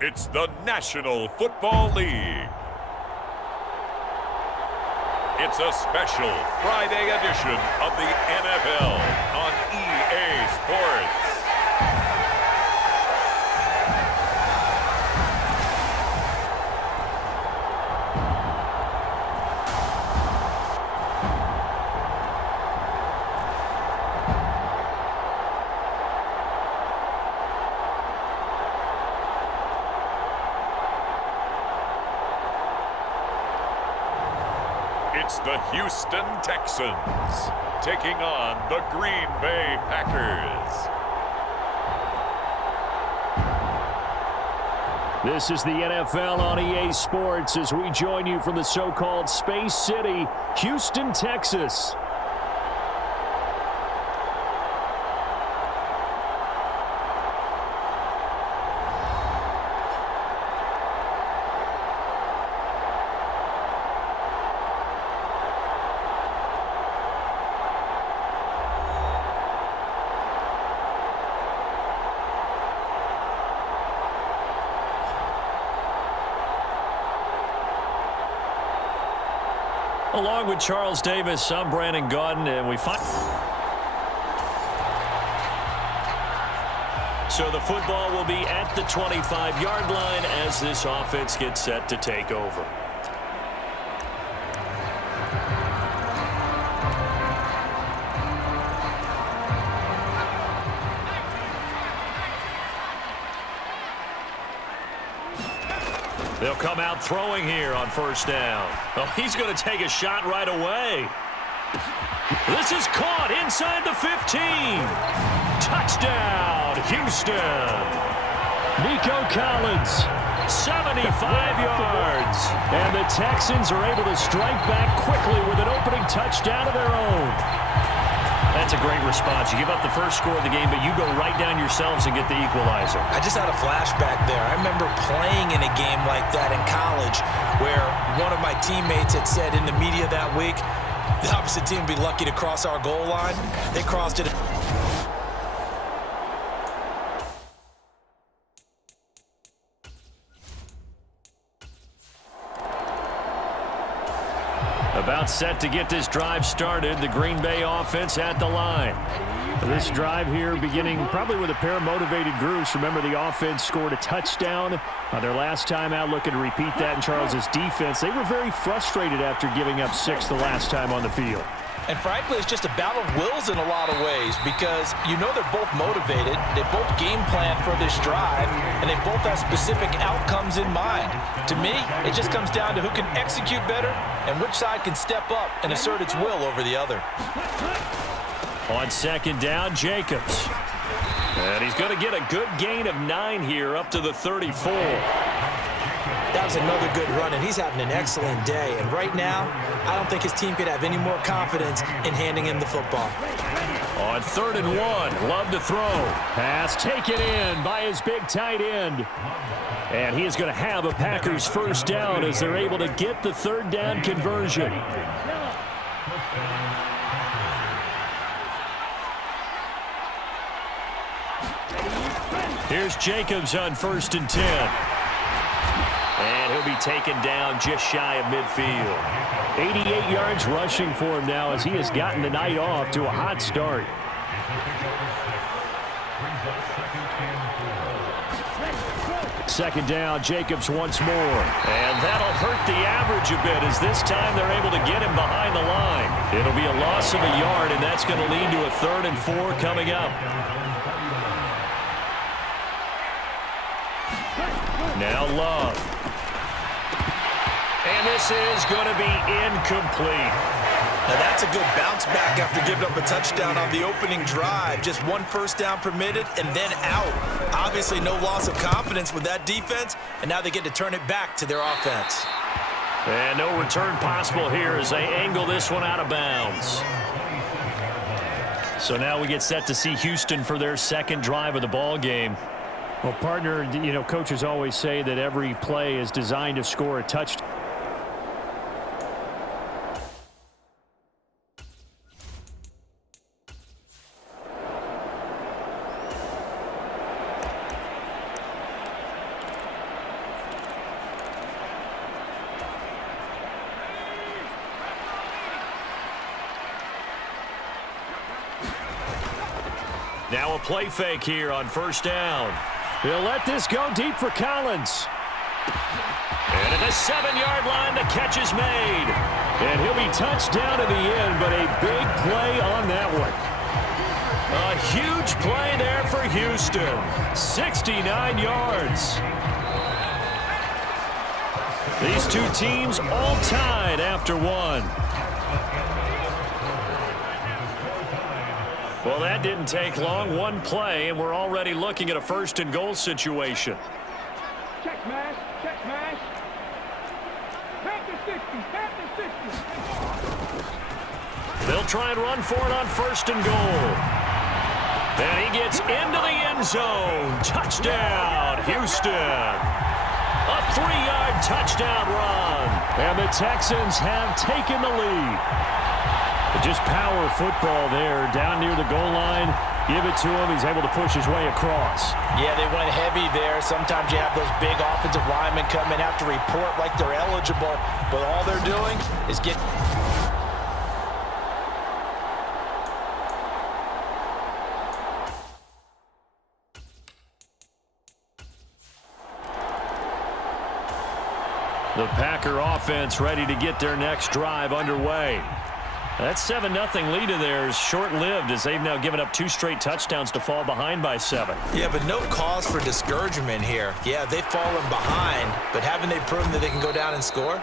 It's the National Football League. It's a special Friday edition of the NFL on EA Sports. It's the Houston Texans taking on the Green Bay Packers. This is the NFL on EA Sports as we join you from the so-called Space City, Houston, Texas. Along with Charles Davis, I'm Brandon Gaudin, and we find... So the football will be at the 25-yard line as this offense gets set to take over. They'll come out throwing here on first down. Oh, he's going to take a shot right away. This is caught inside the 15. Touchdown, Houston. Nico Collins, 75 yards. And the Texans are able to strike back quickly with an opening touchdown of their own. That's a great response. You give up the first score of the game, but you go right down yourselves and get the equalizer. I just had a flashback there. I remember playing in a game like that in college where one of my teammates had said in the media that week, the opposite team would be lucky to cross our goal line. They crossed it. About set to get this drive started. The Green Bay offense at the line. This drive here beginning probably with a pair of motivated groups. Remember, the offense scored a touchdown their last time out, looking to repeat that in Charles's defense. They were very frustrated after giving up 6 the last time on the field. And frankly, it's just a battle of wills in a lot of ways because you know they're both motivated, they both game plan for this drive, and they both have specific outcomes in mind. To me, it just comes down to who can execute better and which side can step up and assert its will over the other. On second down, Jacobs. And he's going to get a good gain of 9 here up to the 34. That was another good run, and he's having an excellent day. And right now, I don't think his team could have any more confidence in handing him the football. On 3rd and 1, Love to throw. Pass taken in by his big tight end. And he is going to have a Packers first down as they're able to get the 3rd down conversion. Here's Jacobs on 1st and 10. And he'll be taken down just shy of midfield. 88 yards rushing for him now as he has gotten the night off to a hot start. Second down, Jacobs once more. And that'll hurt the average a bit as this time they're able to get him behind the line. It'll be a loss of a yard, and that's going to lead to a 3rd and 4 coming up. Now Love. And this is going to be incomplete. Now that's a good bounce back after giving up a touchdown on the opening drive. Just 1 first down permitted and then out. Obviously no loss of confidence with that defense, and now they get to turn it back to their offense. And no return possible here as they angle this one out of bounds. So now we get set to see Houston for their 2nd drive of the ball game. Well, partner, you know, coaches always say that every play is designed to score a touchdown. Now a play fake here on first down. He'll let this go deep for Collins. And at the 7-yard line, the catch is made. And he'll be touched down in the end, but a big play on that one. A huge play there for Houston. 69 yards. These two teams all tied after one. Well, that didn't take long. One play, and we're already looking at a first-and-goal situation. Check mash, check mash. Tap the 60, tap the 60. They'll try and run for it on first and goal. And he gets into the end zone. Touchdown, Houston. A 3-yard touchdown run. And the Texans have taken the lead. Just power football there down near the goal line. Give it to him. He's able to push his way across. Yeah, they went heavy there. Sometimes you have those big offensive linemen come in, have to report like they're eligible, but all they're doing is get... The Packer offense ready to get their next drive underway. That 7-0 lead of theirs short-lived as they've now given up 2 straight touchdowns to fall behind by 7. Yeah, but no cause for discouragement here. Yeah, they've fallen behind, but haven't they proven that they can go down and score?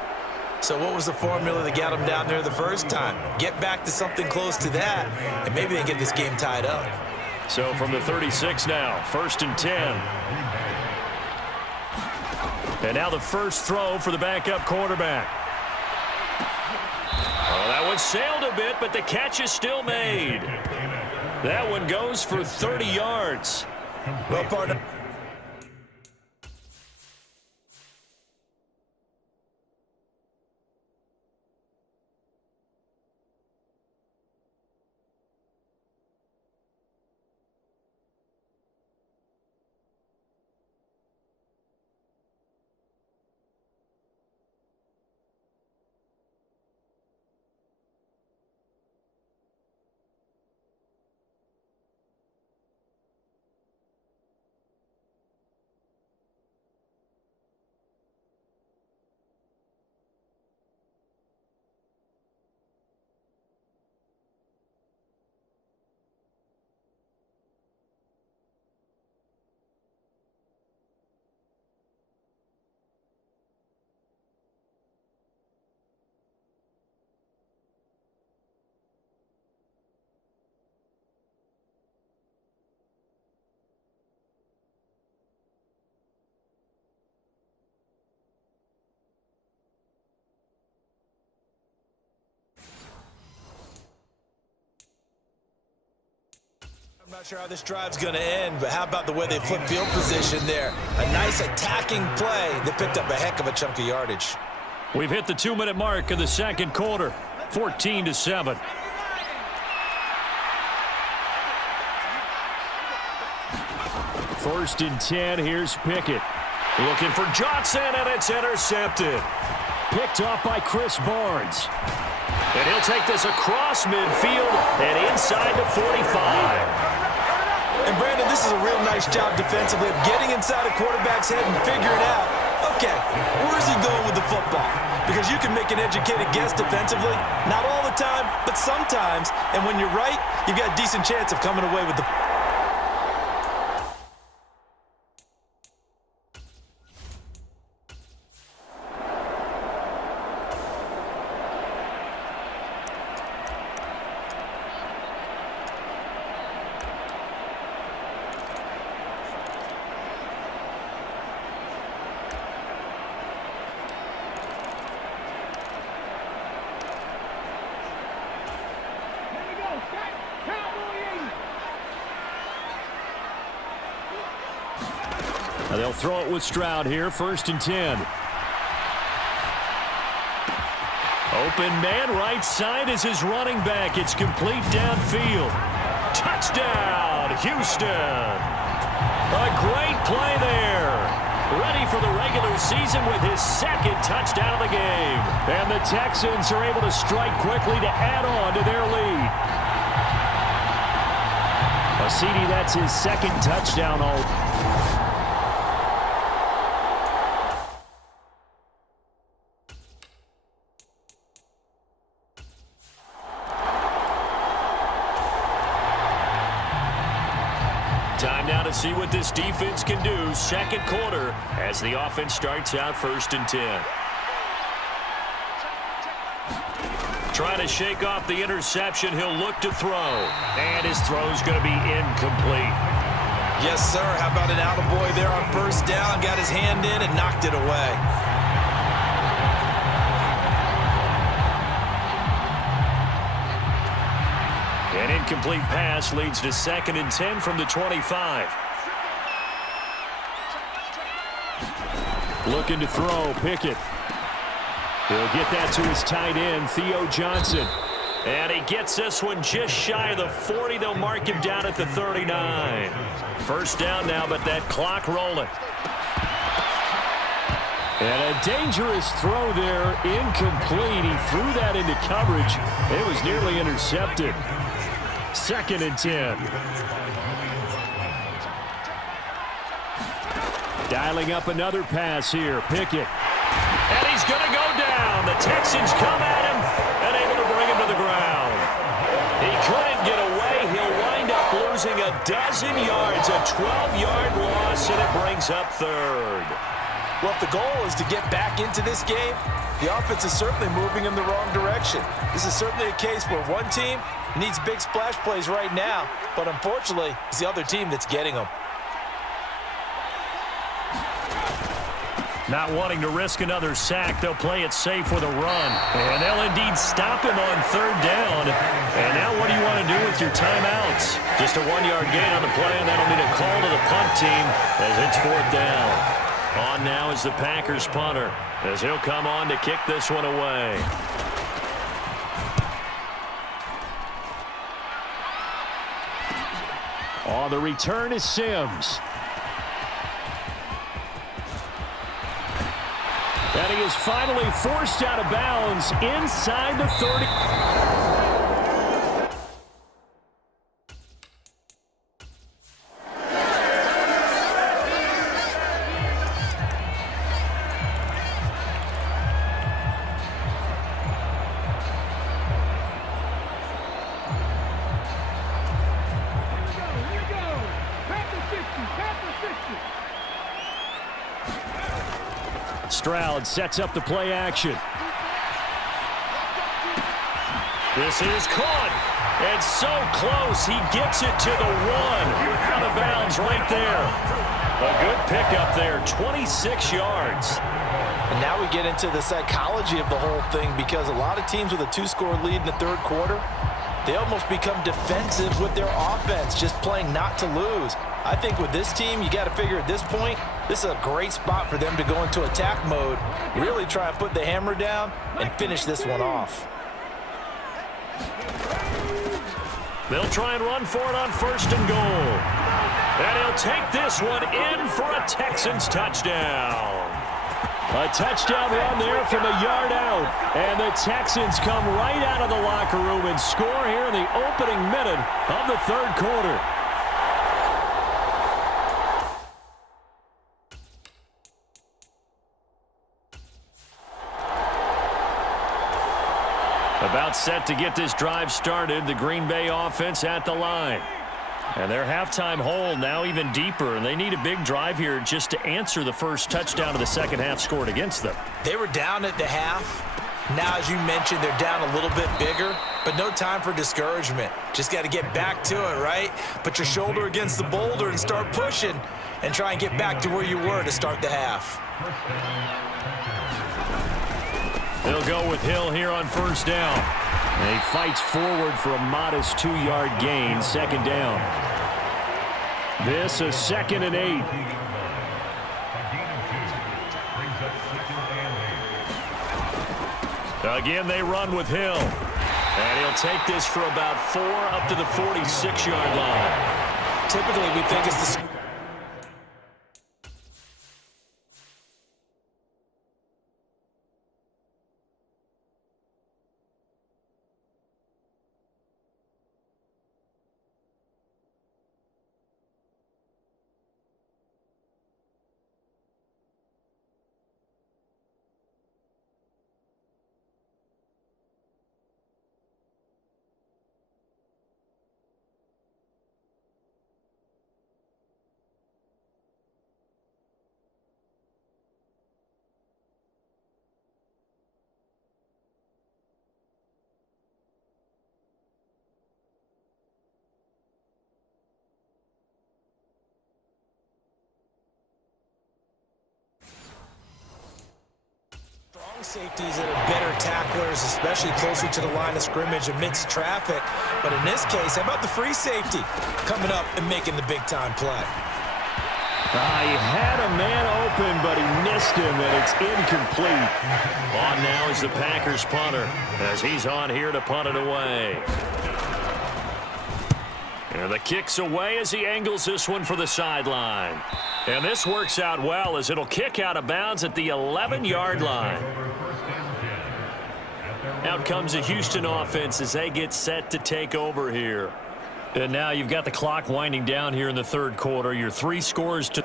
So what was the formula that got them down there the first time? Get back to something close to that, and maybe they get this game tied up. So from the 36 now, 1st and 10. And now the first throw for the backup quarterback. Oh, that one sailed a bit, but the catch is still made. That one goes for 30 yards. Well, partner. I'm not sure how this drive's going to end, but how about the way they flip field position there? A nice attacking play that picked up a heck of a chunk of yardage. We've hit the 2-minute mark of the second quarter, 14-7. First and 10, here's Pickett. Looking for Johnson, and it's intercepted. Picked off by Chris Barnes. And he'll take this across midfield and inside the 45. And, Brandon, this is a real nice job defensively of getting inside a quarterback's head and figuring out, okay, where's he going with the football? Because you can make an educated guess defensively. Not all the time, but sometimes. And when you're right, you've got a decent chance of coming away with the... They'll throw it with Stroud here, 1st and 10. Open man, right side is his running back. It's complete downfield. Touchdown, Houston. A great play there. Ready for the regular season with his 2nd touchdown of the game. And the Texans are able to strike quickly to add on to their lead. Well, CD, that's his second touchdown. Time now to see what this defense can do. Second quarter as the offense starts out 1st and 10. Trying to shake off the interception. He'll look to throw. And his throw's going to be incomplete. Yes, sir. How about an attaboy there on 1st down? Got his hand in and knocked it away. An incomplete pass leads to 2nd and 10 from the 25. Looking to throw, Pickett. He'll get that to his tight end, Theo Johnson. And he gets this one just shy of the 40. They'll mark him down at the 39. 1st down now, but that clock rolling. And a dangerous throw there, incomplete. He threw that into coverage. It was nearly intercepted. 2nd and 10. Dialing up another pass here, Pickett. And he's going to go down. The Texans come at him and able to bring him to the ground. He couldn't get away. He'll wind up losing a dozen yards, a 12-yard loss, and it brings up 3rd. Well, if the goal is to get back into this game, the offense is certainly moving in the wrong direction. This is certainly a case where one team needs big splash plays right now, but unfortunately, it's the other team that's getting them. Not wanting to risk another sack, they'll play it safe with a run. And they'll indeed stop him on 3rd down. And now what do you want to do with your timeouts? Just a 1-yard gain on the play, and that'll mean a call to the punt team as it's 4th down. On now is the Packers punter, as he'll come on to kick this one away. On the return is Sims. And he is finally forced out of bounds inside the 30. Stroud sets up the play action. This is caught. It's so close. He gets it to the 1. Out of bounds right there. A good pickup there. 26 yards. And now we get into the psychology of the whole thing, because a lot of teams with a 2-score lead in the 3rd quarter, they almost become defensive with their offense, just playing not to lose. I think with this team, you got to figure at this point, this is a great spot for them to go into attack mode, really try and put the hammer down and finish this one off. They'll try and run for it on 1st and goal. And he'll take this one in for a Texans touchdown. A touchdown run there from a yard out. And the Texans come right out of the locker room and score here in the opening minute of the 3rd quarter. About set to get this drive started, the Green Bay offense at the line. And their halftime hole now even deeper, and they need a big drive here just to answer the first touchdown of the second half scored against them. They were down at the half. Now, as you mentioned, they're down a little bit bigger, but no time for discouragement. Just got to get back to it, right? Put your shoulder against the boulder and start pushing and try and get back to where you were to start the half. They'll go with Hill here on 1st down. And he fights forward for a modest 2-yard gain, 2nd down. This a 2nd and 8. Again, they run with Hill. And he'll take this for about 4 up to the 46-yard line. Typically, we think it's the Safeties that are better tacklers, especially closer to the line of scrimmage amidst traffic. But in this case, how about the free safety coming up and making the big-time play? He had a man open, but he missed him, and it's incomplete. On now is the Packers punter, as he's on here to punt it away. And the kick's away as he angles this one for the sideline. And this works out well as it'll kick out of bounds at the 11-yard line. Out comes the Houston offense as they get set to take over here. And now you've got the clock winding down here in the third quarter. Your 3 scores to...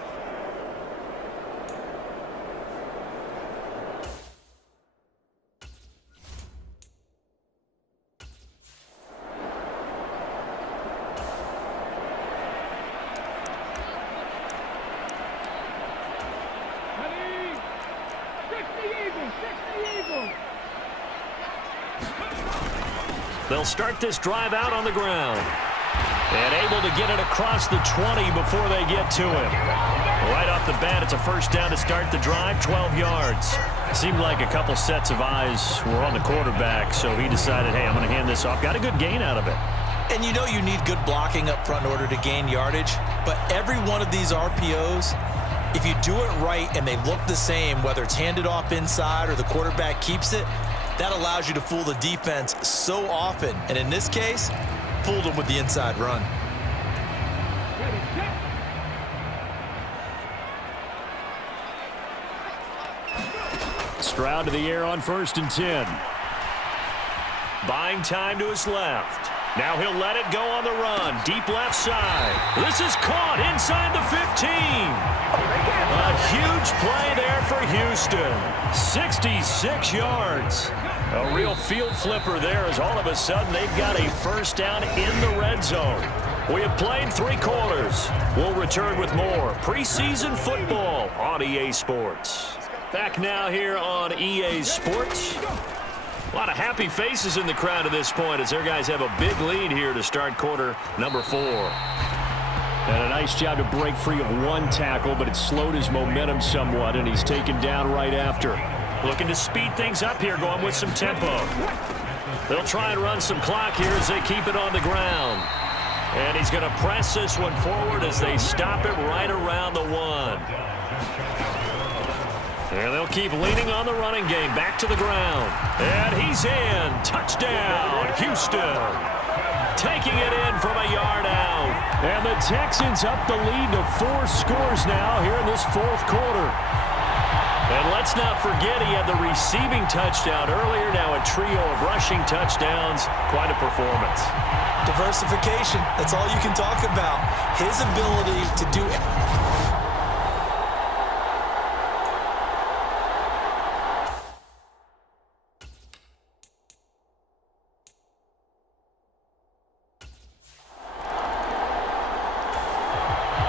They'll start this drive out on the ground. And able to get it across the 20 before they get to him. Right off the bat, it's a first down to start the drive, 12 yards. Seemed like a couple sets of eyes were on the quarterback, so he decided, hey, I'm going to hand this off. Got a good gain out of it. And you know you need good blocking up front in order to gain yardage, but every one of these RPOs, if you do it right and they look the same, whether it's handed off inside or the quarterback keeps it, that allows you to fool the defense so often. And in this case, fooled them with the inside run. Stroud to the air on 1st and 10. Buying time to his left. Now he'll let it go on the run. Deep left side. This is caught inside the 15. A huge play there for Houston. 66 yards. A real field flipper there as all of a sudden they've got a first down in the red zone. We have played 3 quarters. We'll return with more preseason football on EA Sports. Back now here on EA Sports. A lot of happy faces in the crowd at this point as their guys have a big lead here to start quarter number 4. And a nice job to break free of 1 tackle, but it slowed his momentum somewhat, and he's taken down right after. Looking to speed things up here, going with some tempo. They'll try and run some clock here as they keep it on the ground. And he's going to press this one forward as they stop it right around the 1. And they'll keep leaning on the running game. Back to the ground. And he's in. Touchdown, Houston. Taking it in from a yard out. And the Texans up the lead to 4 scores now here in this 4th quarter. And let's not forget he had the receiving touchdown earlier. Now a trio of rushing touchdowns. Quite a performance. Diversification. That's all you can talk about. His ability to do it.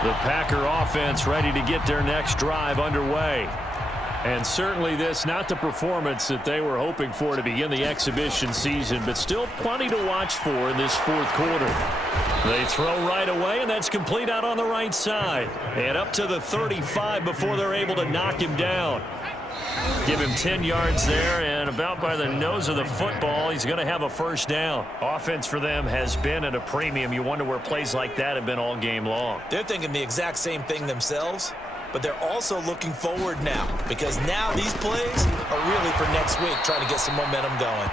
The Packer offense ready to get their next drive underway. And certainly this, not the performance that they were hoping for to begin the exhibition season, but still plenty to watch for in this 4th quarter. They throw right away, and that's complete out on the right side. And up to the 35 before they're able to knock him down. Give him 10 yards there, and about by the nose of the football, he's going to have a first down. Offense for them has been at a premium. You wonder where plays like that have been all game long. They're thinking the exact same thing themselves, but they're also looking forward now because now these plays are really for next week, trying to get some momentum going.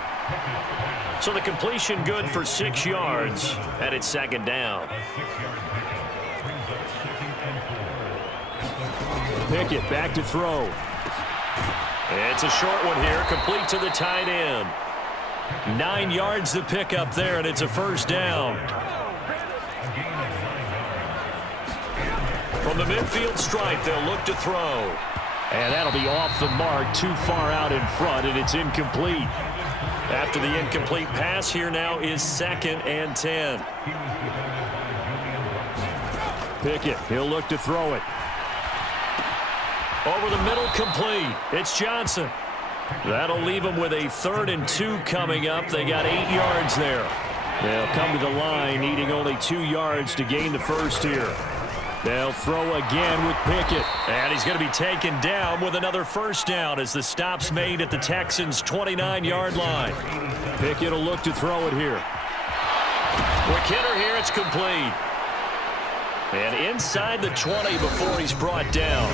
So the completion good for 6 yards, and it's 2nd down. Pickett back to throw. It's a short one here, complete to the tight end. 9 yards to pick up there, and it's a first down. From the midfield stripe, they'll look to throw. And that'll be off the mark, too far out in front, and it's incomplete. After the incomplete pass, here now is 2nd and 10. Pickett, he'll look to throw it. Over the middle, complete. It's Johnson. That'll leave them with a 3rd and 2 coming up. They got 8 yards there. They'll come to the line, needing only 2 yards to gain the first here. They'll throw again with Pickett. And he's going to be taken down with another first down as the stop's made at the Texans' 29-yard line. Pickett will look to throw it here. Quick hitter here, it's complete. And inside the 20 before he's brought down.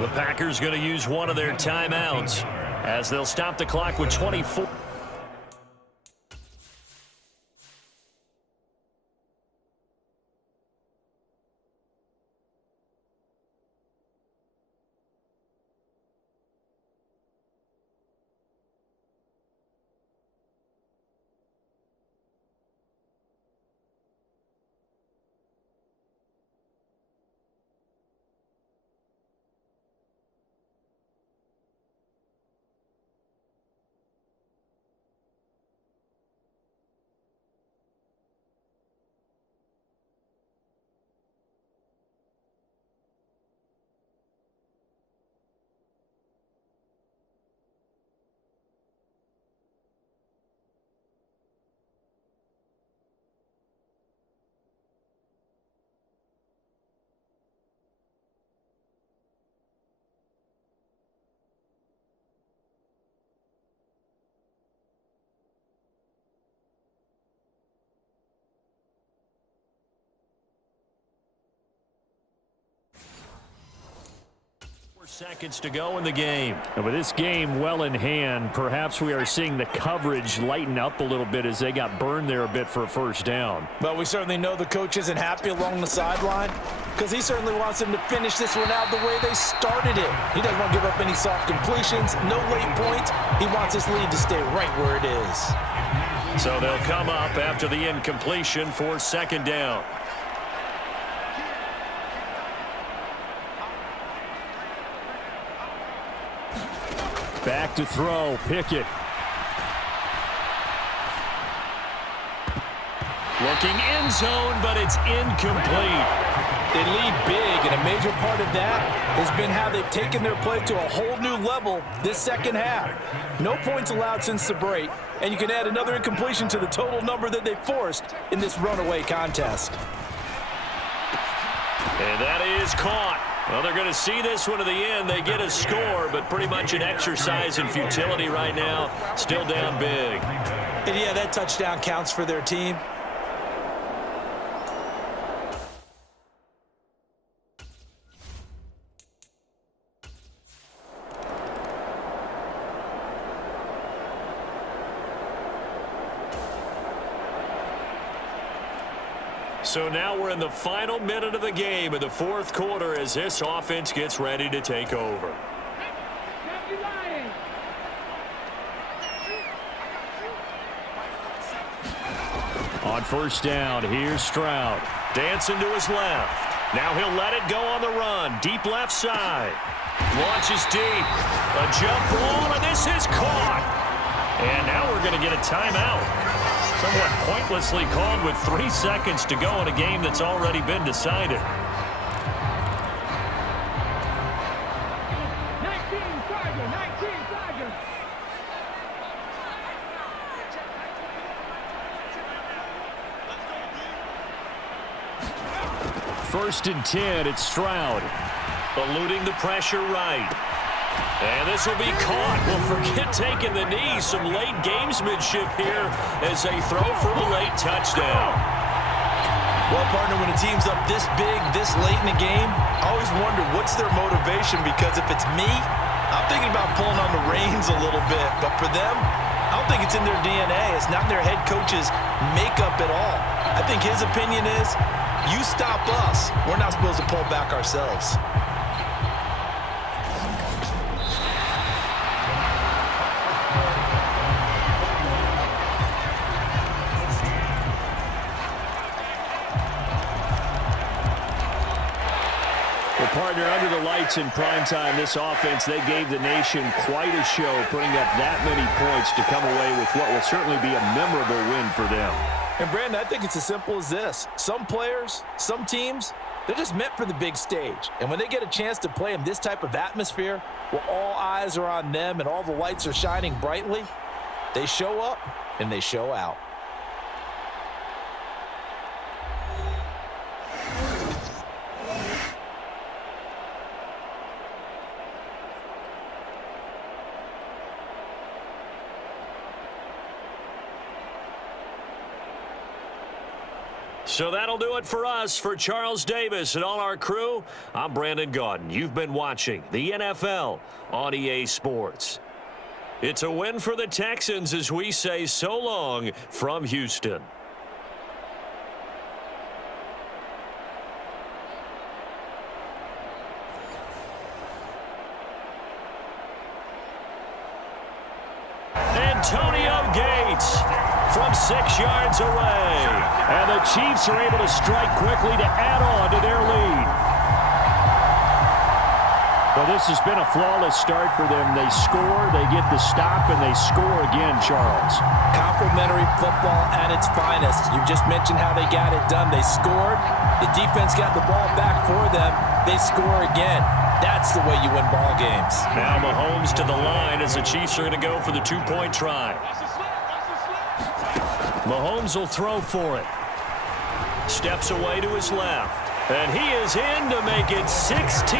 The Packers going to use one of their timeouts as they'll stop the clock with 24. Seconds to go in the game. And with this game well in hand, perhaps we are seeing the coverage lighten up a little bit as they got burned there a bit for a first down. Well, we certainly know the coach isn't happy along the sideline because he certainly wants them to finish this one out the way they started it. He doesn't want to give up any soft completions, no late points. He wants his lead to stay right where it is. So they'll come up after the incompletion for second down. Back to throw, Pickett. Looking end zone, but it's incomplete. They lead big, and a major part of that has been how they've taken their play to a whole new level this second half. No points allowed since the break, and you can add another incompletion to the total number that they forced in this runaway contest. And that is caught. Well, they're going to see this one to the end. They get a score, but pretty much an exercise in futility right now. Still down big. And yeah, that touchdown counts for their team. So now we're in the final minute of the game in the fourth quarter as this offense gets ready to take over. On first down, here's Stroud. Dancing to his left. Now he'll let it go on the run. Deep left side. Launches deep. A jump ball, and this is caught. And now we're going to get a timeout. Somewhat pointlessly called with 3 seconds to go in a game that's already been decided. 19, Tiger. First and 10, it's Stroud. Eluding the pressure right. And this will be caught. Well, forget taking the knee. Some late gamesmanship here as they throw for a late touchdown. Well, partner, when a team's up this big, this late in the game, I always wonder what's their motivation, because if it's me, I'm thinking about pulling on the reins a little bit. But for them, I don't think it's in their DNA. It's not in their head coach's makeup at all. I think his opinion is, you stop us, we're not supposed to pull back ourselves. Partner, under the lights in primetime, this offense, they gave the nation quite a show, putting up that many points to come away with what will certainly be a memorable win for them. And, Brandon, I think it's as simple as this. Some players, some teams, they're just meant for the big stage. And when they get a chance to play in this type of atmosphere, where all eyes are on them and all the lights are shining brightly, they show up and they show out. So that'll do it for us. For Charles Davis and all our crew, I'm Brandon Gaudin. You've been watching the NFL on EA Sports. It's a win for the Texans as we say so long from Houston. Antonio Gates from 6 yards away. And the Chiefs are able to strike quickly to add on to their lead. Well, this has been a flawless start for them. They score, they get the stop, and they score again, Charles. Complimentary football at its finest. You just mentioned how they got it done. They scored. The defense got the ball back for them. They score again. That's the way you win ball games. Now Mahomes to the line as the Chiefs are going to go for the 2-point try. Mahomes will throw for it. Steps away to his left. And he is in to make it 16-0.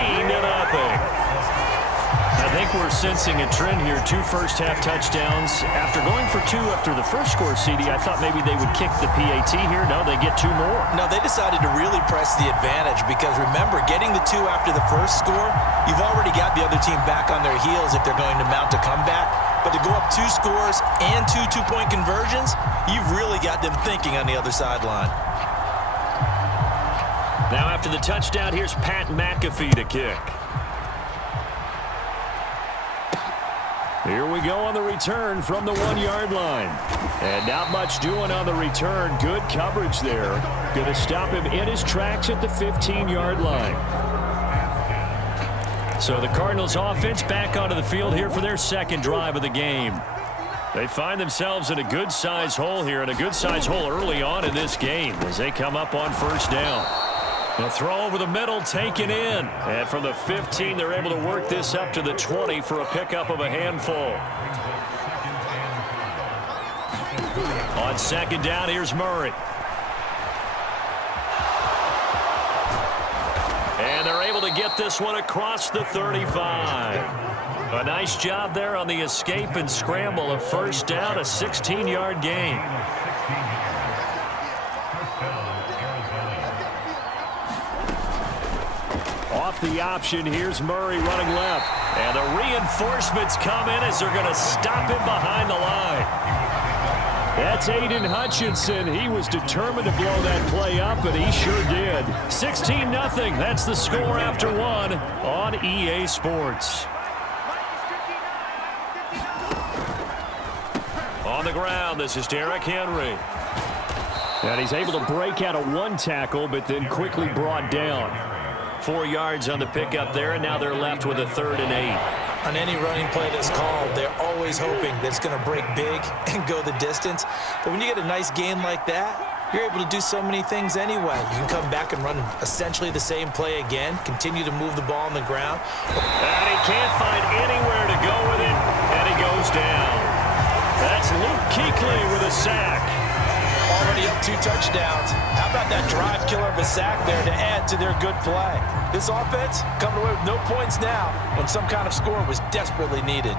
I think we're sensing a trend here. 2 first-half touchdowns. After going for 2 after the first score, CD, I thought maybe they would kick the PAT here. No, they get 2 more. No, they decided to really press the advantage because, remember, getting the 2 after the first score, you've already got the other team back on their heels if they're going to mount a comeback. But to go up 2 scores and 2 two-point conversions, you've really got them thinking on the other sideline. Now after the touchdown, here's Pat McAfee to kick. Here we go on the return from the 1-yard line. And not much doing on the return. Good coverage there. Going to stop him in his tracks at the 15-yard line. So the Cardinals offense back onto the field here for their second drive of the game. They find themselves in a good-sized hole here, and a good-sized hole early on in this game as they come up on first down. The throw over the middle taken in. And from the 15, they're able to work this up to the 20 for a pickup of a handful. On second down, here's Murray. And they're able to get this one across the 35. A nice job there on the escape and scramble. A first down, a 16-yard gain. Off the option, here's Murray running left. And the reinforcements come in as they're going to stop him behind the line. That's Aiden Hutchinson. He was determined to blow that play up, and he sure did. 16-0. That's the score after 1 on EA Sports. On the ground, this is Derrick Henry. And he's able to break out of 1 tackle, but then quickly brought down. 4 yards on the pickup there, and now they're left with a 3rd and 8. On any running play that's called, they're always hoping that it's going to break big and go the distance. But when you get a nice gain like that, you're able to do so many things anyway. You can come back and run essentially the same play again, continue to move the ball on the ground. And he can't find anywhere to go with it, and he goes down. That's Luke Kuechly with a sack. Already up 2 touchdowns. How about that drive killer of a sack there to add to their good play? This offense coming away with no points now when some kind of score was desperately needed.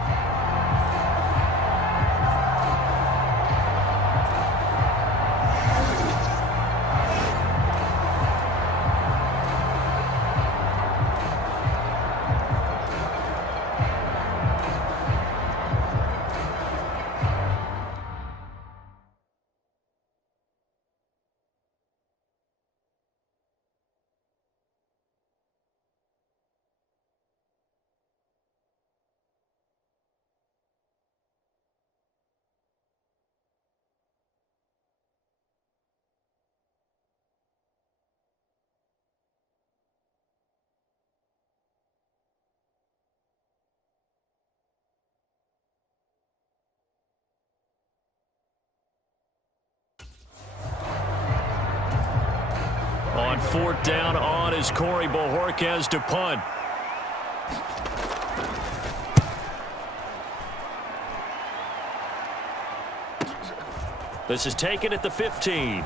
On 4th down, on is Corey Bojorquez to punt. This is taken at the 15.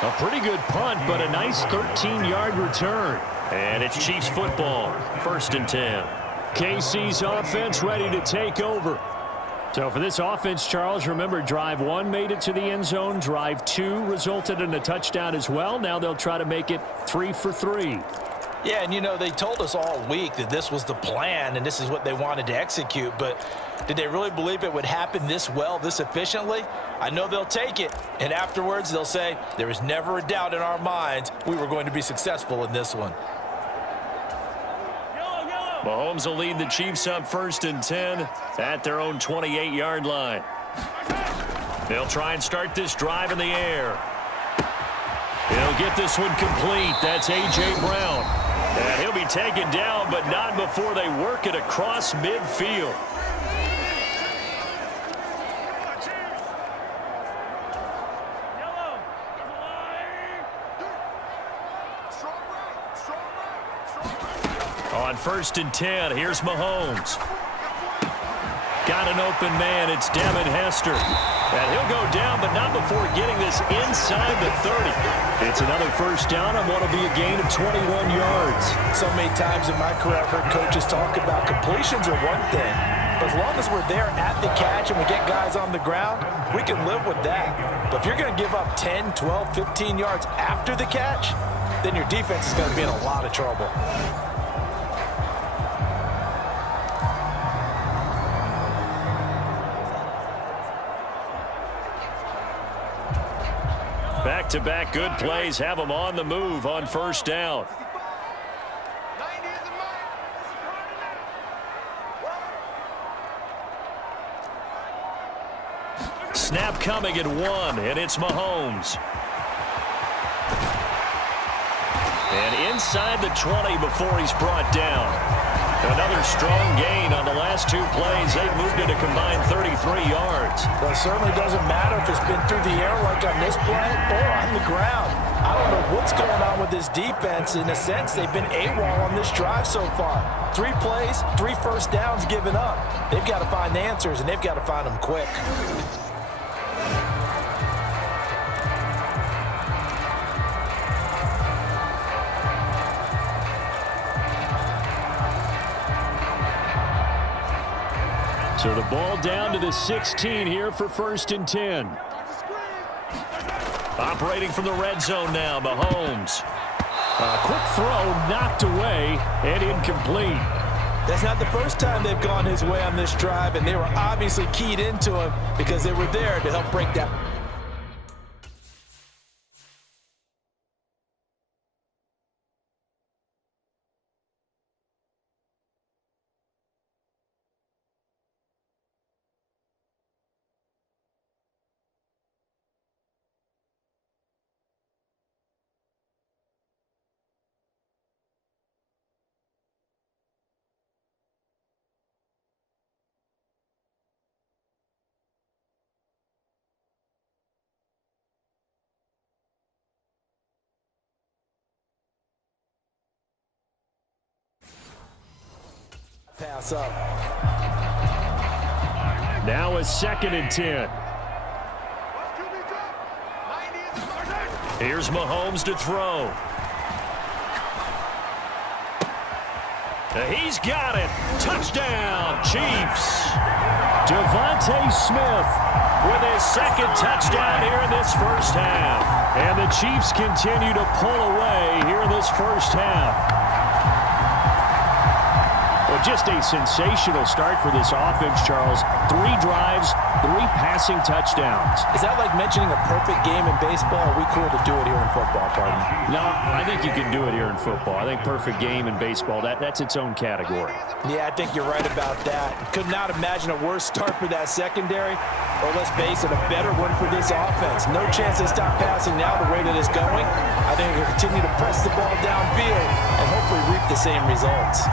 A pretty good punt, but a nice 13-yard return. And it's Chiefs football, 1st and 10. KC's offense ready to take over. So for this offense, Charles, remember, drive 1 made it to the end zone. Drive 2 resulted in a touchdown as well. Now they'll try to make it 3 for 3. Yeah, and they told us all week that this was the plan and this is what they wanted to execute, but did they really believe it would happen this well, this efficiently? I know they'll take it, and afterwards they'll say, there was never a doubt in our minds we were going to be successful in this one. Mahomes will lead the Chiefs up 1st and 10 at their own 28-yard line. They'll try and start this drive in the air. He'll get this one complete. That's A.J. Brown. And he'll be taken down, but not before they work it across midfield. On 1st and 10, here's Mahomes. Got an open man. It's Devin Hester. And he'll go down, but not before getting this inside the 30. It's another first down on what will be a gain of 21 yards. So many times in my career, I've heard coaches talk about completions are one thing. But as long as we're there at the catch and we get guys on the ground, we can live with that. But if you're going to give up 10, 12, 15 yards after the catch, then your defense is going to be in a lot of trouble. Back-to-back good plays have them on the move on 1st down. Snap coming at 1, and it's Mahomes. And inside the 20 before he's brought down. Another strong gain on the last 2 plays. They've moved it a combined 33 yards. Well, it certainly doesn't matter if it's been through the air like on this play or on the ground. I don't know what's going on with this defense. In a sense, they've been AWOL on this drive so far. 3 plays, 3 first downs given up. They've got to find answers, and they've got to find them quick. So the ball down to the 16 here for 1st and 10. Operating from the red zone now, Mahomes. A quick throw knocked away and incomplete. That's not the first time they've gone his way on this drive, and they were obviously keyed into him because they were there to help break that. Pass up. Now a 2nd and 10. Here's Mahomes to throw. He's got it. Touchdown, Chiefs. Devontae Smith with his 2nd touchdown here in this first half. And the Chiefs continue to pull away here in this first half. Well, just a sensational start for this offense, Charles. 3 drives, 3 passing touchdowns. Is that like mentioning a perfect game in baseball? Or are we cool to do it here in football, pardon? No, I think you can do it here in football. I think perfect game in baseball, that's its own category. Yeah, I think you're right about that. Could not imagine a worse start for that secondary, or let's face it, a better one for this offense. No chance to stop passing now the way that it's going. I think we'll continue to press the ball downfield and hopefully reap the same results.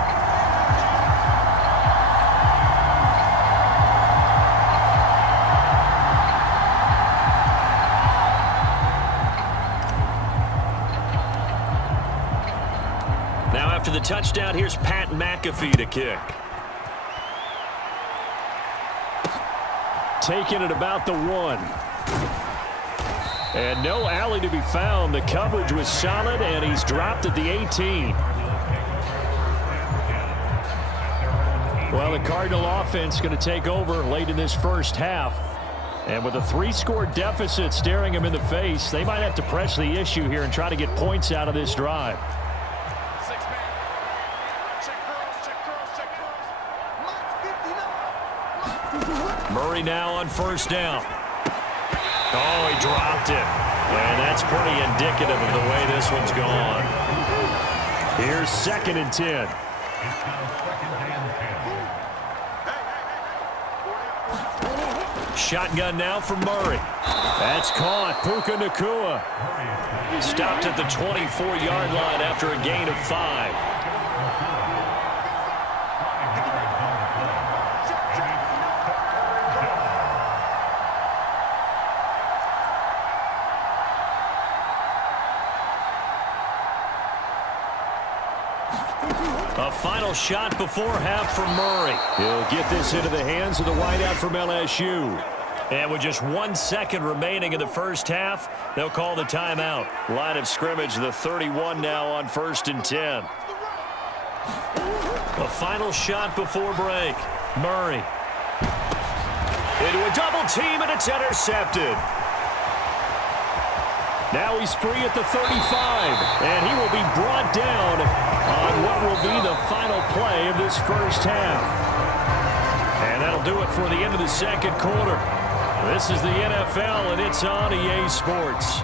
After the touchdown, here's Pat McAfee to kick. Taking it about the 1. And no alley to be found. The coverage was solid, and he's dropped at the 18. Well, the Cardinal offense going to take over late in this first half. And with a 3-score deficit staring them in the face, they might have to press the issue here and try to get points out of this drive. Murray now on first down. Oh, he dropped it. And that's pretty indicative of the way this one's gone. Here's 2nd and 10. Shotgun now for Murray. That's caught. Puka Nacua stopped at the 24-yard line after a gain of 5. A final shot before half for Murray. He'll get this into the hands of the wideout from LSU. And with just 1 second remaining in the first half, they'll call the timeout. Line of scrimmage, the 31 now on 1st and 10. A final shot before break. Murray. Into a double team, and it's intercepted. Now he's free at the 35, and he will be brought down on what will be the final play of this first half. And that'll do it for the end of the second quarter. This is the NFL, and it's on EA Sports.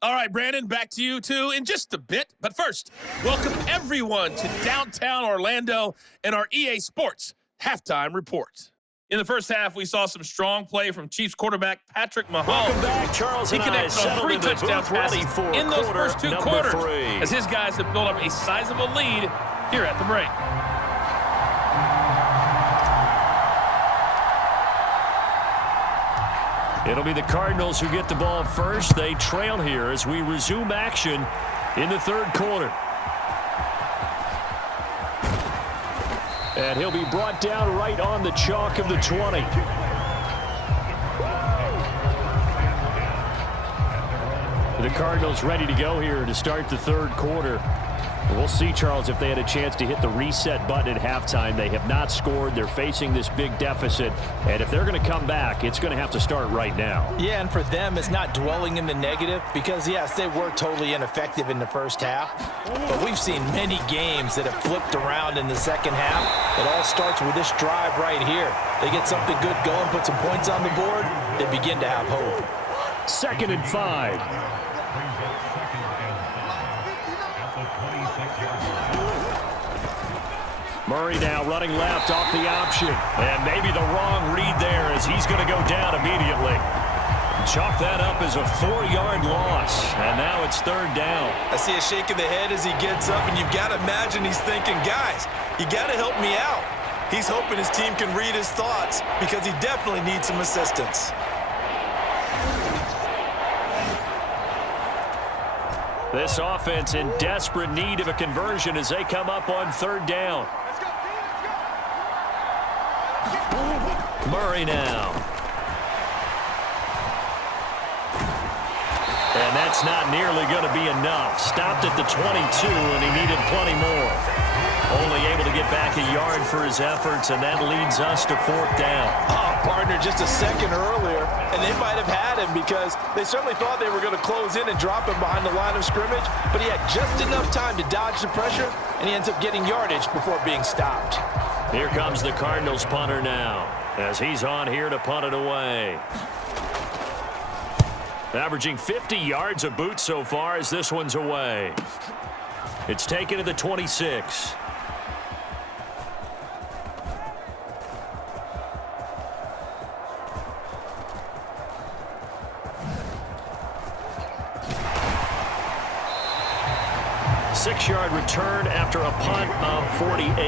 All right, Brandon, back to you, too, in just a bit. But first, welcome everyone to downtown Orlando and our EA Sports Halftime Report. In the first half, we saw some strong play from Chiefs quarterback Patrick Mahomes. Welcome back, Charles. He connected on 3 touchdown passes in those first 2 quarters as his guys have built up a sizable lead here at the break. It'll be the Cardinals who get the ball first. They trail here as we resume action in the 3rd quarter. And he'll be brought down right on the chalk of the 20. The Cardinals ready to go here to start the 3rd quarter. We'll see, Charles, if they had a chance to hit the reset button at halftime. They have not scored. They're facing this big deficit. And if they're going to come back, it's going to have to start right now. Yeah, and for them, it's not dwelling in the negative because, yes, they were totally ineffective in the first half. But we've seen many games that have flipped around in the second half. It all starts with this drive right here. They get something good going, put some points on the board, they begin to have hope. 2nd and 5. Murray now running left off the option. And maybe the wrong read there as he's going to go down immediately. Chalk that up as a 4-yard loss. And now it's 3rd down. I see a shake of the head as he gets up, and you've got to imagine he's thinking, guys, you got to help me out. He's hoping his team can read his thoughts because he definitely needs some assistance. This offense in desperate need of a conversion as they come up on 3rd down. Murray now. And that's not nearly going to be enough. Stopped at the 22, and he needed plenty more. Only able to get back a yard for his efforts, and that leads us to 4th down. Oh, partner, just a second earlier, and they might have had him because they certainly thought they were going to close in and drop him behind the line of scrimmage, but he had just enough time to dodge the pressure, and he ends up getting yardage before being stopped. Here comes the Cardinals punter now as he's on here to punt it away. Averaging 50 yards a boot so far as this one's away. It's taken to the 26. Six-yard return after a punt of 48.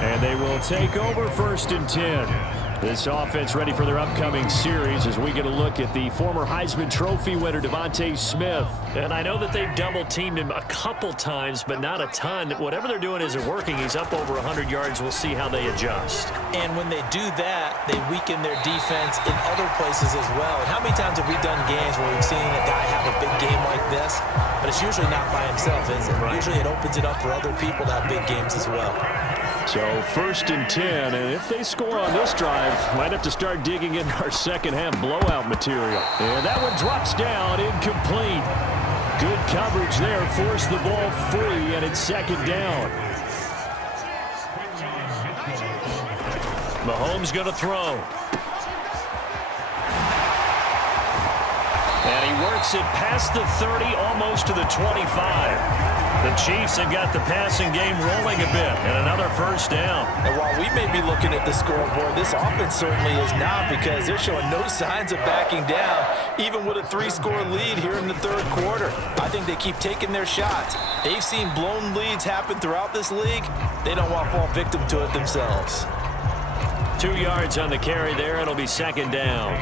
And they will take over 1st and 10. This offense ready for their upcoming series as we get a look at the former Heisman Trophy winner, Devontae Smith. And I know that they've double-teamed him a couple times, but not a ton. Whatever they're doing isn't working. He's up over 100 yards. We'll see how they adjust. And when they do that, they weaken their defense in other places as well. And how many times have we done games where we've seen a guy have a big game like this, but it's It's usually not by himself, is it? Right. Usually it opens it up for other people to have big games as well. So 1st and 10, and if they score on this drive, might have to start digging in our second half blowout material. And that one drops down, incomplete. Good coverage there, forced the ball free, and it's 2nd down. Mahomes going to throw. And he works it past the 30, almost to the 25. The Chiefs have got the passing game rolling a bit, and another 1st down. And while we may be looking at the scoreboard, this offense certainly is not, because they're showing no signs of backing down, even with a 3-score lead here in the 3rd quarter. I think they keep taking their shots. They've seen blown leads happen throughout this league. They don't want to fall victim to it themselves. 2 yards on the carry there. It'll be 2nd down.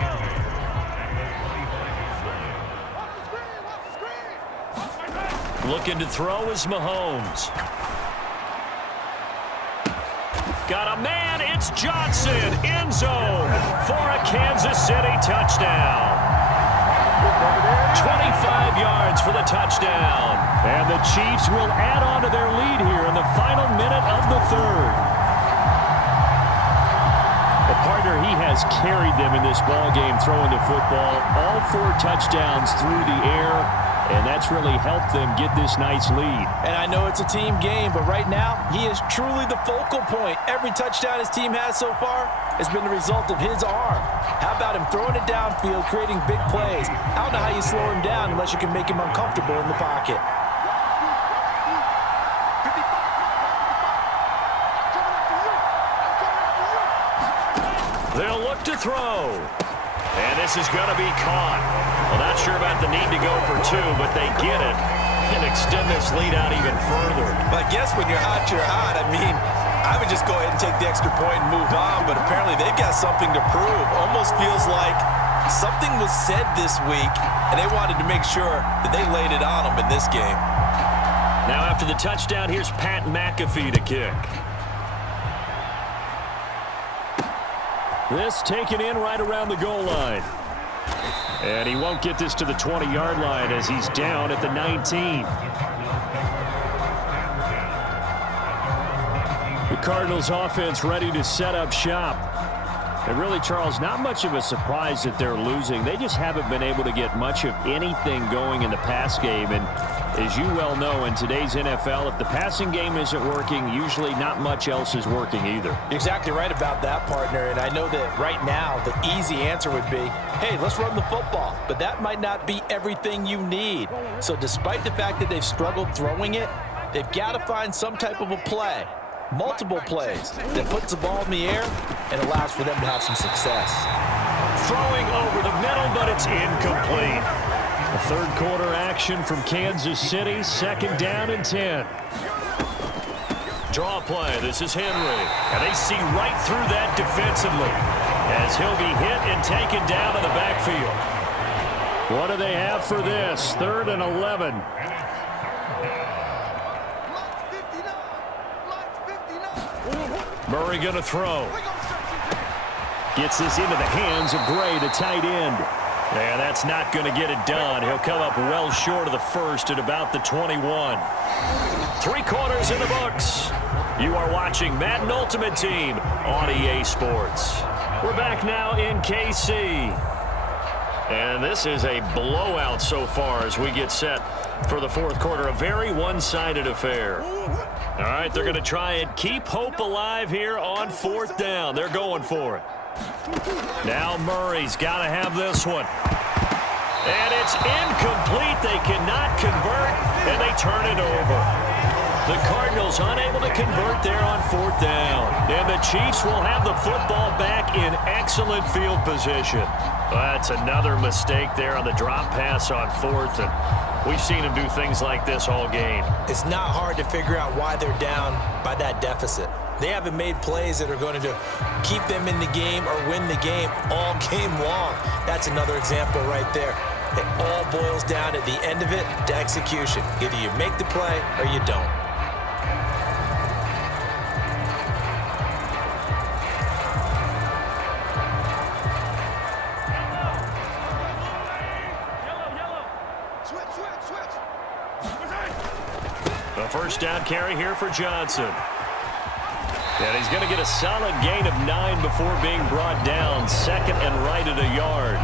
Looking to throw is Mahomes. Got a man. It's Johnson. End zone for a Kansas City touchdown. 25 yards for the touchdown. And the Chiefs will add on to their lead here in the final minute of the 3rd. The partner, he has carried them in this ball game throwing the football. All 4 touchdowns through the air. And that's really helped them get this nice lead. And I know it's a team game, but right now, he is truly the focal point. Every touchdown his team has so far has been the result of his arm. How about him throwing it downfield, creating big plays? I don't know how you slow him down unless you can make him uncomfortable in the pocket. They'll look to throw. And this is going to be caught. Well, not sure about the need to go for 2, but they get it and extend this lead out even further. But I guess when you're hot, you're hot. I mean, I would just go ahead and take the extra point and move on, but apparently they've got something to prove. Almost feels like something was said this week, and they wanted to make sure that they laid it on them in this game. Now after the touchdown, here's Pat McAfee to kick. This taken in right around the goal line. And he won't get this to the 20-yard line as he's down at the 19. The Cardinals offense ready to set up shop. And really, Charles, not much of a surprise that they're losing. They just haven't been able to get much of anything going in the pass game. And as you well know, in today's NFL, if the passing game isn't working, usually not much else is working either. You're exactly right about that, partner. And I know that right now the easy answer would be, hey, let's run the football. But that might not be everything you need. So despite the fact that they've struggled throwing it, they've got to find some type of a play. Multiple plays that puts the ball in the air and allows for them to have some success. Throwing over the middle, but it's incomplete. A 3rd quarter action from Kansas City, 2nd down and 10. Draw play, this is Henry. And they see right through that defensively as he'll be hit and taken down in the backfield. What do they have for this? 3rd and 11. Murray going to throw. Gets this into the hands of Gray, the tight end. And that's not going to get it done. He'll come up well short of the 1st at about the 21. 3 quarters in the books. You are watching Madden Ultimate Team on EA Sports. We're back now in KC. And this is a blowout so far as we get set for the 4th quarter. A very one-sided affair. All right, they're going to try and keep hope alive here on 4th down. They're going for it. Now Murray's got to have this one. And it's incomplete. They cannot convert, and they turn it over. The Cardinals unable to convert there on 4th down. And the Chiefs will have the football back in excellent field position. That's another mistake there on the drop pass on 4th. And we've seen them do things like this all game. It's not hard to figure out why they're down by that deficit. They haven't made plays that are going to keep them in the game or win the game all game long. That's another example right there. It all boils down at the end of it to execution. Either you make the play or you don't. The first down carry here for Johnson. And he's going to get a solid gain of 9 before being brought down. Second and right at a yard.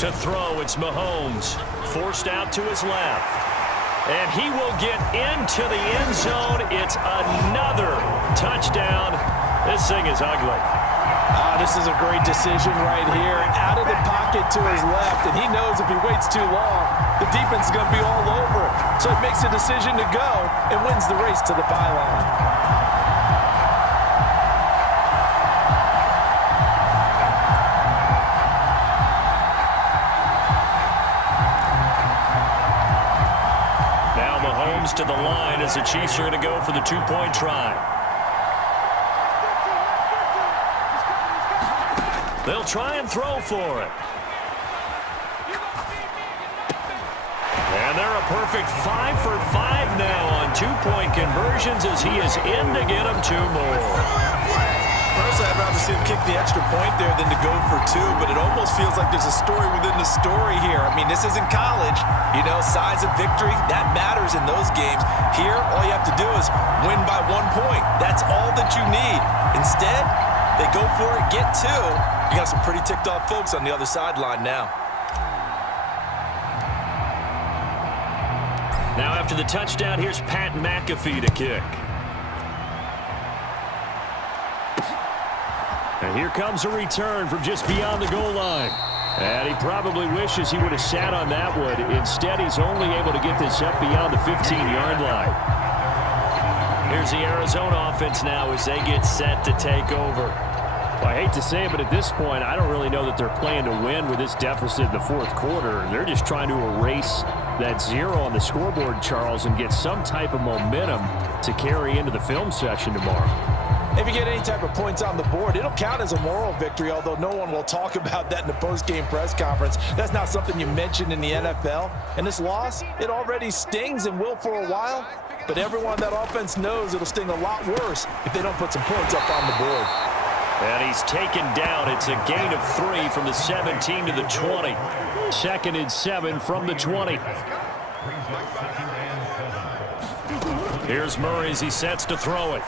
To throw, it's Mahomes. Forced out to his left. And he will get into the end zone. It's another touchdown. This thing is ugly. This is a great decision right here. Out of the pocket to his left, and he knows if he waits too long, the defense is going to be all over it. So he makes a decision to go and wins the race to the pylon. Now Mahomes to the line as the Chiefs are going to go for the two-point try. They'll try and throw for it. And they're a perfect 5 for 5 now on two-point conversions as he is in to get them 2 more. Personally, I'd rather see him kick the extra point there than to go for 2, but it almost feels like there's a story within the story here. I mean, this isn't college. You know, size of victory, that matters in those games. Here, all you have to do is win by 1 point. That's all that you need. Instead, they go for it, get 2. You got some pretty ticked off folks on the other sideline now. Now after the touchdown, here's Pat McAfee to kick. And here comes a return from just beyond the goal line. And he probably wishes he would have sat on that one. Instead, he's only able to get this up beyond the 15-yard line. Here's the Arizona offense now as they get set to take over. Well, I hate to say it, but at this point, I don't really know that they're playing to win with this deficit in the fourth quarter. They're just trying to erase that 0 on the scoreboard, Charles, and get some type of momentum to carry into the film session tomorrow. If you get any type of points on the board, it'll count as a moral victory, although no one will talk about that in the post-game press conference. That's not something you mention in the NFL. And this loss, it already stings and will for a while, but everyone on that offense knows it'll sting a lot worse if they don't put some points up on the board. And he's taken down. It's a gain of 3 from the 17 to the 20. 2nd and 7 from the 20. Here's Murray as he sets to throw it.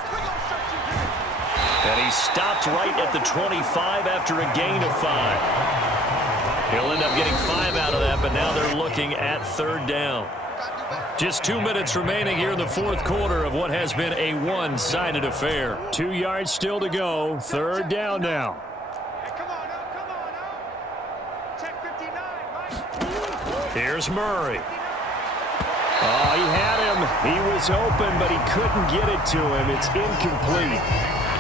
And he stopped right at the 25 after a gain of 5. He'll end up getting 5 out of that, but now they're looking at 3rd down. Just 2 minutes remaining here in the fourth quarter of what has been a one-sided affair. 2 yards still to go. 3rd down now. Here's Murray. Oh, he had him. He was open, but he couldn't get it to him. It's incomplete.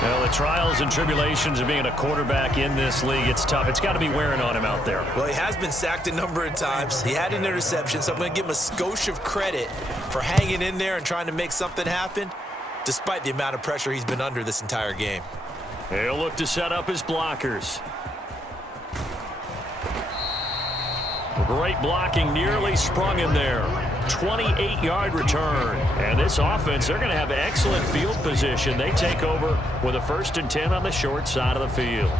Well, the trials and tribulations of being a quarterback in this league, it's tough. It's got to be wearing on him out there. Well, he has been sacked a number of times. He had an interception, so I'm going to give him a skosh of credit for hanging in there and trying to make something happen, despite the amount of pressure he's been under this entire game. He'll look to set up his blockers. Great blocking, nearly sprung in there. 28-yard return. And this offense, they're going to have excellent field position. They take over with a 1st and 10 on the short side of the field.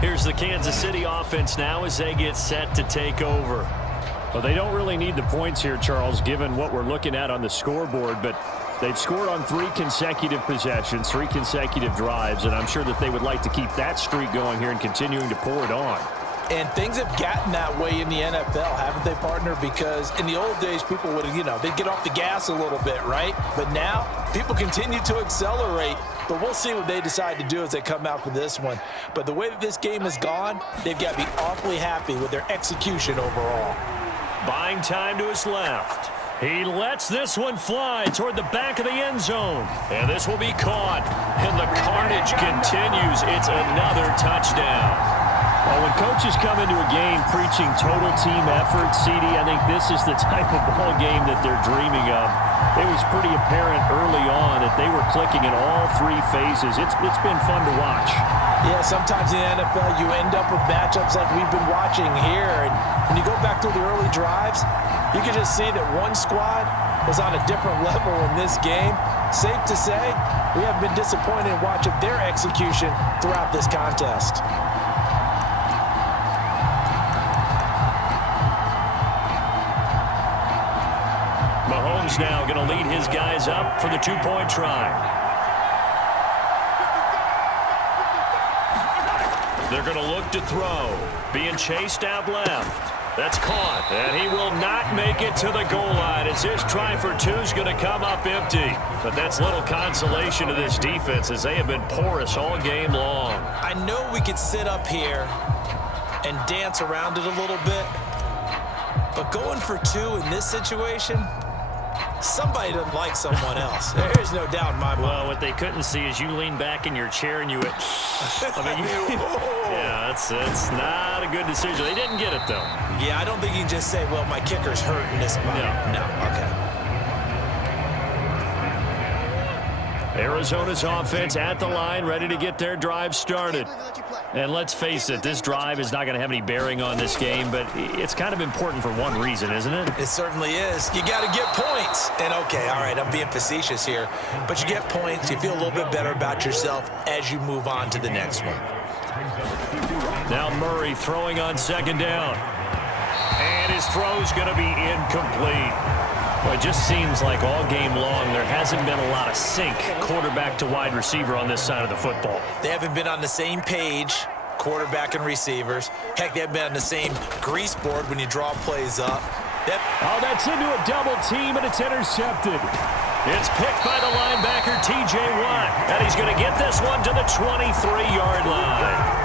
Here's the Kansas City offense now as they get set to take over. Well, they don't really need the points here, Charles, given what we're looking at on the scoreboard, but they've scored on 3 consecutive possessions, 3 consecutive drives, and I'm sure that they would like to keep that streak going here and continuing to pour it on. And things have gotten that way in the NFL, haven't they, partner? Because in the old days, people would, they'd get off the gas a little bit, right? But now, people continue to accelerate, but we'll see what they decide to do as they come out for this one. But the way that this game has gone, they've got to be awfully happy with their execution overall. Buying time to his left. He lets this one fly toward the back of the end zone. And this will be caught. And the carnage continues. It's another touchdown. Well, when coaches come into a game preaching total team effort, CD, I think this is the type of ball game that they're dreaming of. It was pretty apparent early on that they were clicking in all 3 phases. It's been fun to watch. Yeah, sometimes in the NFL you end up with matchups like we've been watching here. And when you go back to the early drives, you can just see that one squad was on a different level in this game. Safe to say, we have been disappointed in watching their execution throughout this contest. Mahomes now going to lead his guys up for the two-point try. They're going to look to throw. Being chased out left. That's caught. And he will not make it to the goal line as this try for two is going to come up empty. But that's little consolation to this defense as they have been porous all game long. I know we could sit up here and dance around it a little bit, but going for two in this situation, somebody doesn't like someone else. There's no doubt in my mind. Well, what they couldn't see is you lean back in your chair and you went, yeah, it's not a good decision. They didn't get it, though. Yeah, I don't think you can just say, well, my kicker's hurt in this spot. No, okay. Arizona's offense at the line, ready to get their drive started. And let's face it, this drive is not going to have any bearing on this game, but it's kind of important for one reason, isn't it? It certainly is. You got to get points. And, okay, all right, I'm being facetious here, but you get points, you feel a little bit better about yourself as you move on to the next one. Now Murray throwing on second down. And his throw's going to be incomplete. Well, it just seems like all game long there hasn't been a lot of sync quarterback to wide receiver on this side of the football. They haven't been on the same page, quarterback and receivers. Heck, they haven't been on the same grease board when you draw plays up. Oh, that's into a double team, and it's intercepted. It's picked by the linebacker, T.J. Watt. And he's going to get this one to the 23-yard line.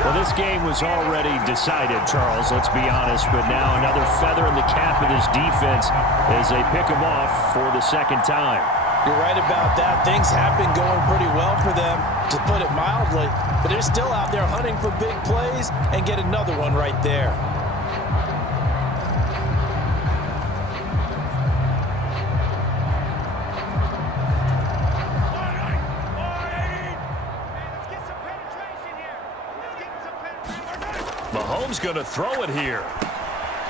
Well, this game was already decided, Charles, let's be honest, but now another feather in the cap of this defense as they pick him off for the second time. You're right about that. Things have been going pretty well for them, to put it mildly, but they're still out there hunting for big plays and get another one right there. Mahomes going to throw it here.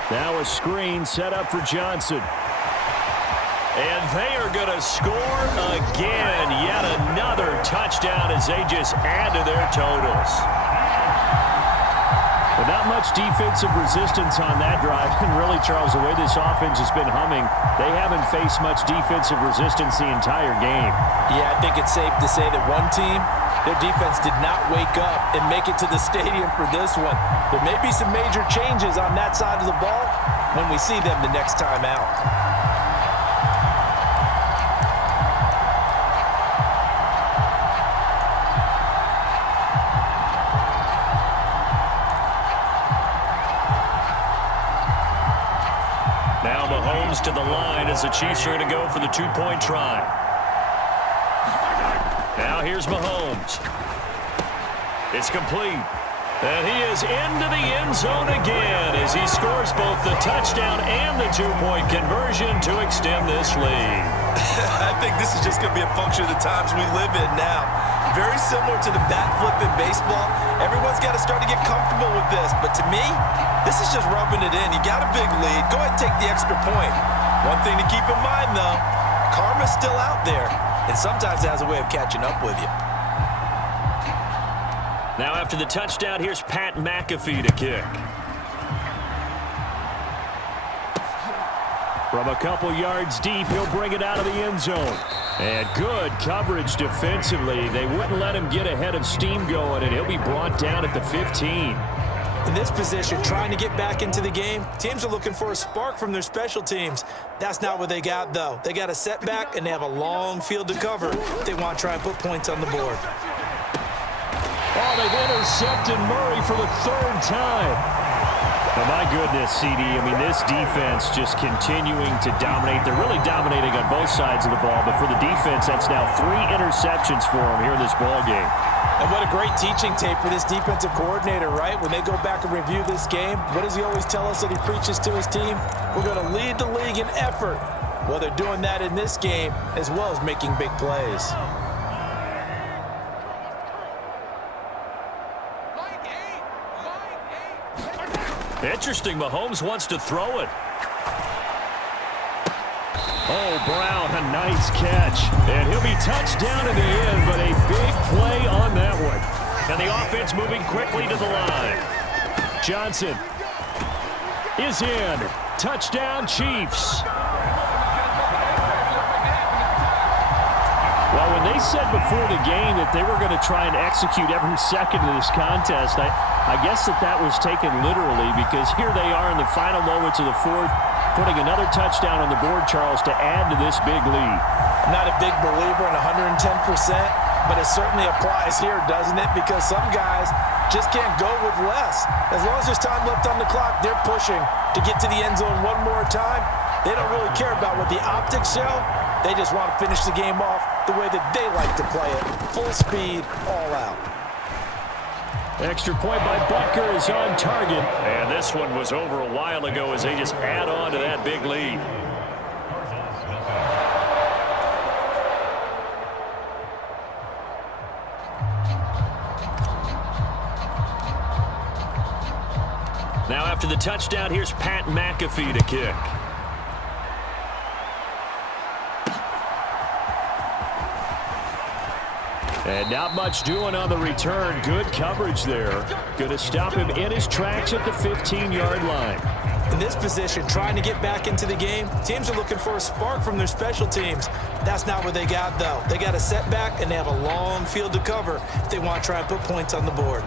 Now a screen set up for Johnson. And they are going to score again. Yet another touchdown as they just add to their totals. But not much defensive resistance on that drive. And really, Charles, the way this offense has been humming, they haven't faced much defensive resistance the entire game. Yeah, I think it's safe to say that one team, their defense did not wake up and make it to the stadium for this one. There may be some major changes on that side of the ball when we see them the next time out. Now Mahomes to the line as the Chiefs are going to go for the two-point try. Now here's Mahomes. It's complete. And he is into the end zone again as he scores both the touchdown and the two-point conversion to extend this lead. I think this is just going to be a function of the times we live in now. Very similar to the bat flip in baseball. Everyone's got to start to get comfortable with this. But to me, this is just rubbing it in. You got a big lead. Go ahead and take the extra point. One thing to keep in mind, though, karma's still out there. And sometimes it has a way of catching up with you. Now after the touchdown, here's Pat McAfee to kick. From a couple yards deep, he'll bring it out of the end zone. And good coverage defensively. They wouldn't let him get ahead of steam going, and he'll be brought down at the 15. In this position, trying to get back into the game, teams are looking for a spark from their special teams. That's not what they got, though. They got a setback, and they have a long field to cover if they want to try and put points on the board. Oh, they've intercepted Murray for the third time. Oh, my goodness, CD. I mean, this defense just continuing to dominate. They're really dominating on both sides of the ball, but for the defense, that's now 3 interceptions for them here in this ball game. And what a great teaching tape for this defensive coordinator, right? When they go back and review this game, what does he always tell us that he preaches to his team? We're going to lead the league in effort. Well, they're doing that in this game as well as making big plays. Interesting, Mahomes wants to throw it. Oh, Brown, a nice catch. And he'll be touched down in the end, but a big play on that one. And the offense moving quickly to the line. Johnson is in. Touchdown, Chiefs. Well, when they said before the game that they were going to try and execute every second of this contest, I guess that was taken literally, because here they are in the final moments of the fourth, putting another touchdown on the board, Charles, to add to this big lead. I'm not a big believer in 110%, but it certainly applies here, doesn't it? Because some guys just can't go with less. As long as there's time left on the clock, they're pushing to get to the end zone one more time. They don't really care about what the optics show. They just want to finish the game off the way that they like to play it. Full speed, all out. Extra point by Butker is on target. And this one was over a while ago as they just add on to that big lead. Now after the touchdown, here's Pat McAfee to kick. And not much doing on the return. Good coverage there. Going to stop him in his tracks at the 15-yard line. In this position, trying to get back into the game, teams are looking for a spark from their special teams. That's not what they got, though. They got a setback, and they have a long field to cover if they want to try and put points on the board.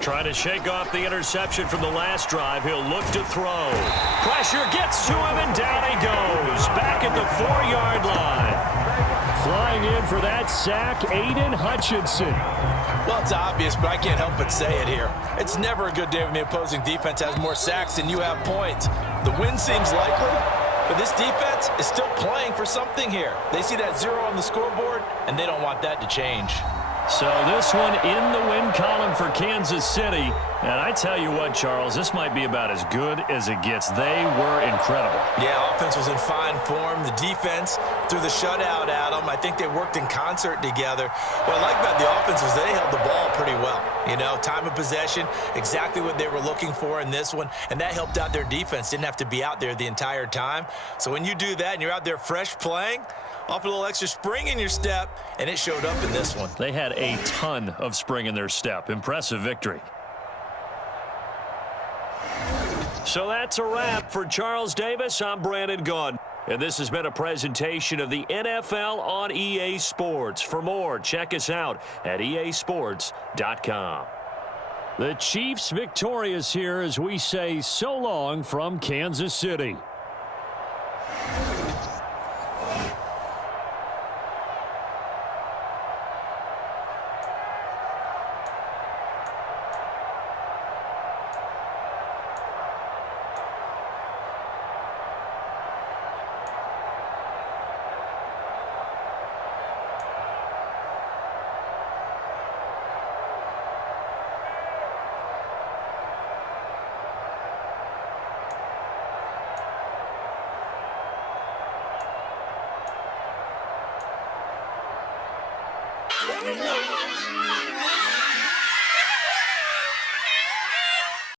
Trying to shake off the interception from the last drive. He'll look to throw. Pressure gets to him, and down he goes. Back at the 4-yard line. Flying in for that sack, Aiden Hutchinson. Well, it's obvious, but I can't help but say it here. It's never a good day when the opposing defense has more sacks than you have points. The win seems likely, but this defense is still playing for something here. They see that 0 on the scoreboard, and they don't want that to change. So this one in the win column for Kansas City. And I tell you what, Charles, this might be about as good as it gets. They were incredible. Yeah, offense was in fine form. The defense threw the shutout at them. I think they worked in concert together. What I like about the offense was they held the ball pretty well. You know, time of possession, exactly what they were looking for in this one. And that helped out their defense. Didn't have to be out there the entire time. So when you do that and you're out there fresh playing, off a little extra spring in your step, and it showed up in this one. They had a ton of spring in their step. Impressive victory. So that's a wrap for Charles Davis. I'm Brandon Gaudin. And this has been a presentation of the NFL on EA Sports. For more, check us out at easports.com. The Chiefs victorious here as we say so long from Kansas City.